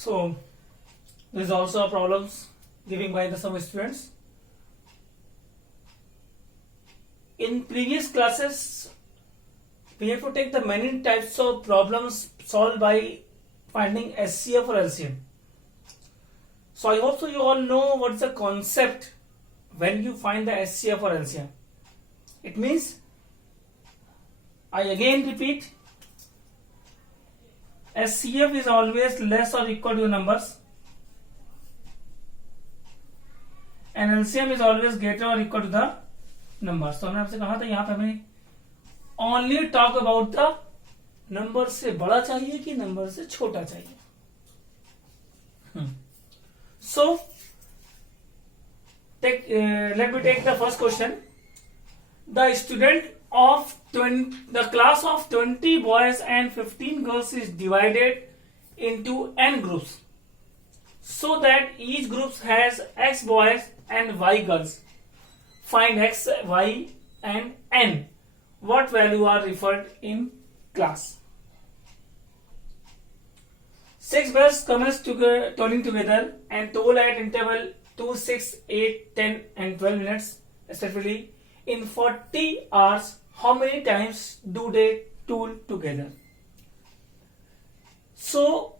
So there is also a problems given by the some students. In previous classes, we have to take the many types of problems solved by finding SCF or LCM. So I hope so you all know what's the concept when you find the SCF or LCM. It means, I again repeat, SCF is always less or equal to numbers and LCM is always greater or equal to the numbers. तो हमने आपसे कहा था यहाँ पे हमें only talk about the number से बड़ा चाहिए कि नंबर से छोटा चाहिए. So let me take the first question. The student of the class of 20 boys and 15 girls is divided into n groups so that each group has x boys and y girls. Find x, y and n. What value are referred in class? 6 bells commence tolling together and toll at interval 2, 6, 8, 10 and 12 minutes respectively. In 40 hours, how many times do they toll together? So,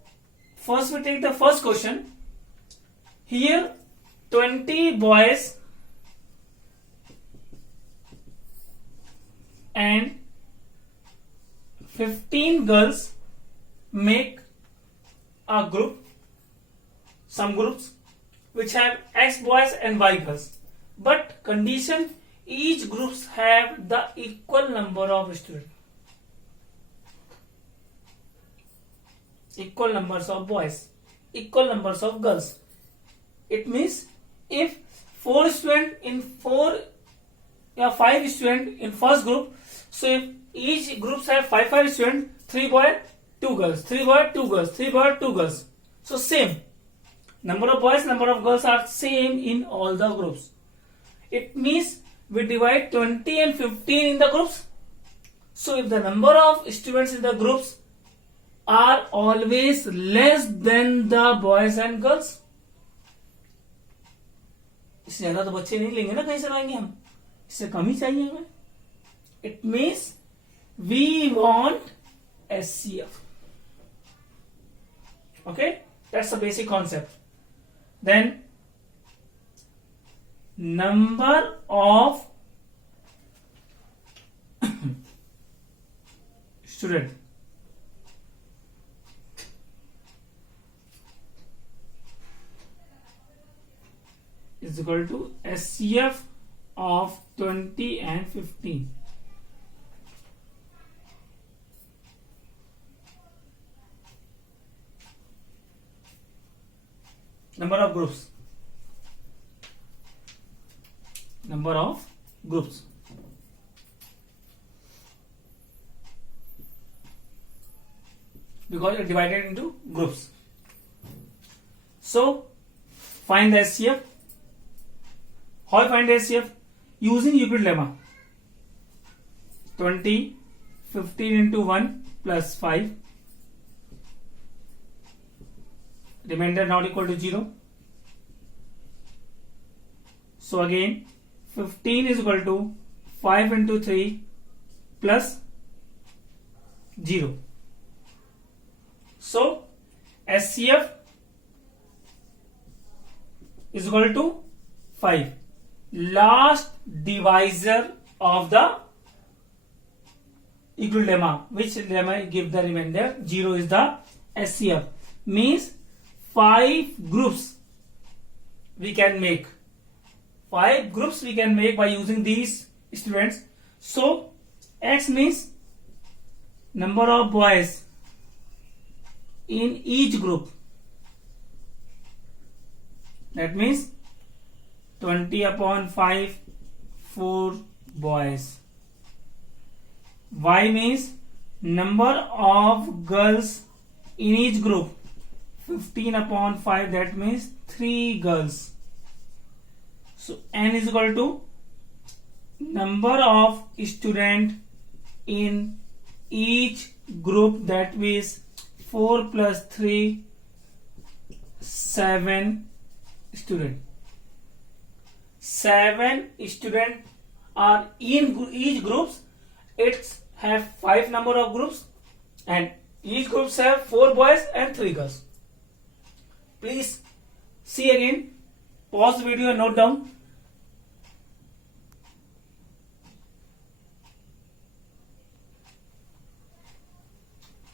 first we take the first question. Here, 20 boys and 15 girls make a group, some groups which have x boys and y girls. But condition, each groups have the equal number of students, equal numbers of boys, equal numbers of girls. It means if 4 students in 5 students in first group, so if each groups have 5 students, 3 boys, 2 girls, 3 boys, 2 girls, 3 boys, 2 girls. So same number of boys, number of girls are same in all the groups. It means we divide 20 and 15 in the groups. So if the number of students in the groups are always less than the boys and girls, इससे ज्यादा तो बच्चे नहीं लेंगे ना, कहीं से लाएंगे हम, इससे कम ही चाहिए हमें. It means we want SCF. Okay, that's the basic concept. Then number of student is equal to SCF of 20 and 15. Number of groups. Number of groups. Because it divided into groups. So find the SCF. How find the SCF? Using Euclid lemma. 20, 15 into 1 plus 5. Remainder not equal to 0. So again 15 is equal to 5 into 3 plus 0. So SCF is equal to 5. Last divisor of the Euclid lemma. Which lemma give the remainder? 0 is the SCF. Means 5 groups we can make. 5 groups we can make by using these students. So X means number of boys in each group. That means 20 upon 5, 4 boys. Y means number of girls in each group. 15 upon 5, that means 3 girls. So n is equal to number of student in each group, that means 4 plus 3 7 students. 7 students are in each groups. It have 5 number of groups, and each groups have 4 boys and 3 girls. Please see again. Pause the video and note down.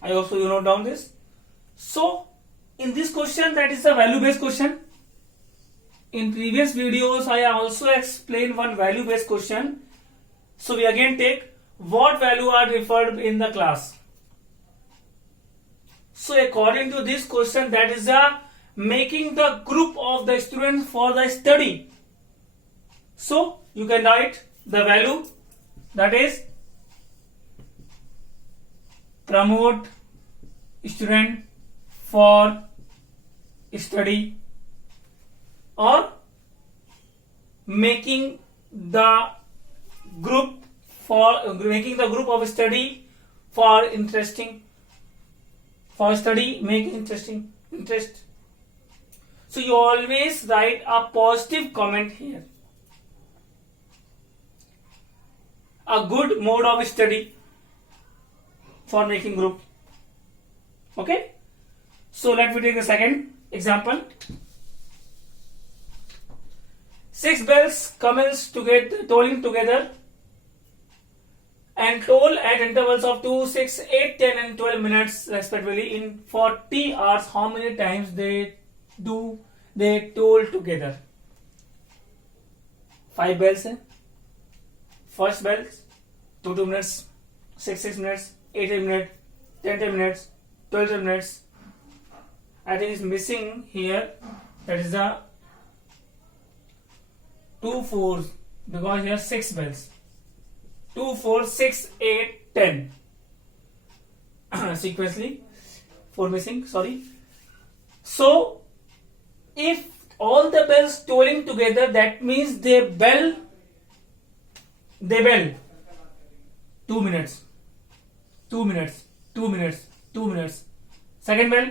I also you note down this. So in this question, that is a value based question. In previous videos I also explained one value based question. So we again take what value are referred in the class. So according to this question, that is a making the group of the students for the study. So you can write the value, that is promote student for study, or making the group of study for interesting, for study make interesting interest. So you always write a positive comment here. A good mode of study for making group. Okay. So let me take the second example. 6 bells commence tolling together and toll at intervals of 2, 6, 8, 10 and 12 minutes respectively. In 40 hours, how many times they toll together? 5 bells है. First bells 2 minutes, 6 minutes, 8 minutes, 10 minutes, 12 minutes. I think it's missing here. That is the 2, 4, because here 6 bells. 2, 4, 6, 8, 10. Sequentially, 4 missing. Sorry. So if all the bells tolling together, that means they bell 2 minutes, 2 minutes, 2 minutes, 2 minutes. Second bell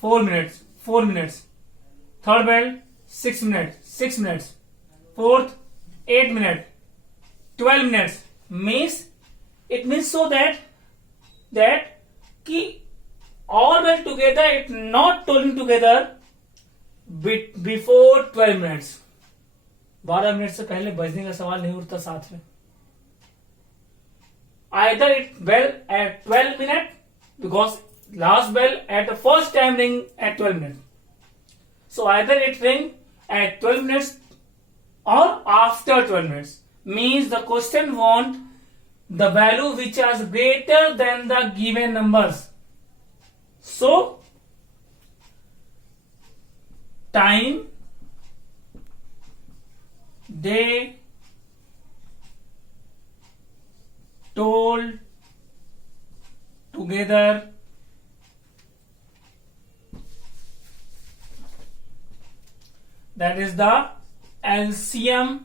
4 minutes, 4 minutes. Third bell 6 minutes, 6 minutes. Fourth 8 minutes, 12 minutes. It means so that ki all bell together, it not tolling together before 12 minutes. 12 minute से पहले बजने का सवाल नहीं उठता साथ में. Either it bell at 12 minutes, because last bell at the first time ring at 12 minutes. So either it ring at 12 minutes or after 12 minutes. Means the question want the value which is greater than the given numbers. So time they toll together that is the LCM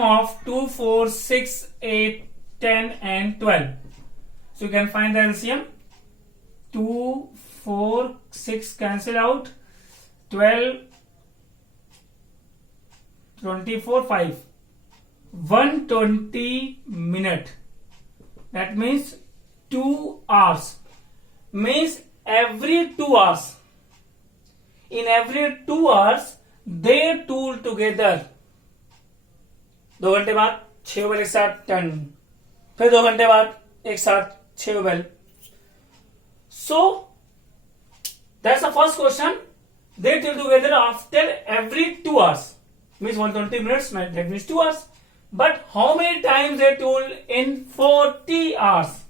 of 2, 4, 6, 8, 10 and 12. So you can find the LCM. 2, 4, 6 cancel out, 12, 24, 5, 120 minute. That means 2 hours. Means every 2 hours. In every 2 hours they tool together. 2 घंटे बाद 6 bell एक साथ 10, फिर 2 घंटे बाद एक साथ 6 bell. So that's the first question. They tool together after every 2 hours. Means 120 minutes, that means 2 hours. But how many times they tool in 40 hours?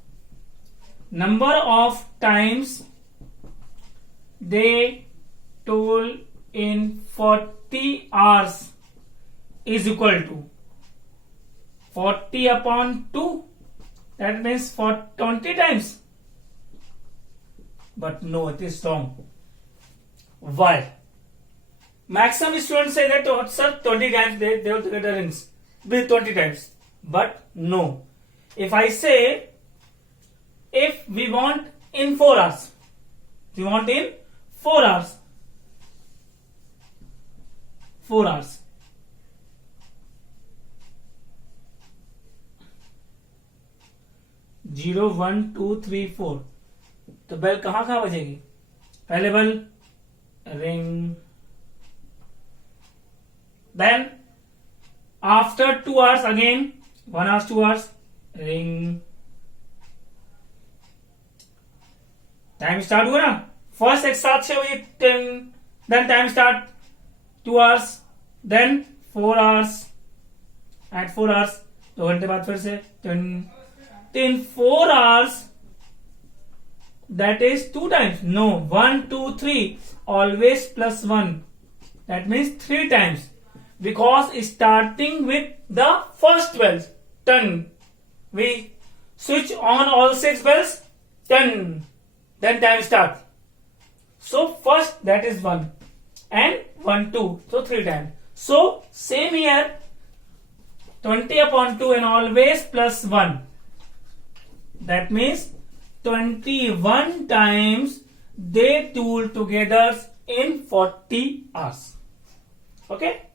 Number of times they tool in 40 hours is equal to 40 upon 2. That means for 20 times. But no, it is wrong. Why? Maximum students say that, oh, sir, 20 times they will together rings with 20 times. But no. If I say if we want in 4 hours. We want in 4 hours. 4 hours. Zero 1 2 3 4. तो bell कहां कहां बजेगी? पहले bell ring, then after 2 hours again 1 hours 2 hours ring. Time start हुआ ना, first एक साथ 6 बजे 10, then time start 2 hours, then 4 hours, at 4 hours 2 घंटे बाद फिर से 10 4 hours, that is 2 times. No, 1 2 3 always plus 1, that means 3 times, because starting with the first bells 10, we switch on all 6 bells 10, then time start. So first that is 1 and 1 2, so 3 times. So same here, 20 upon 2 and always plus 1, that means 21 times they tool together in 40 hours. Okay.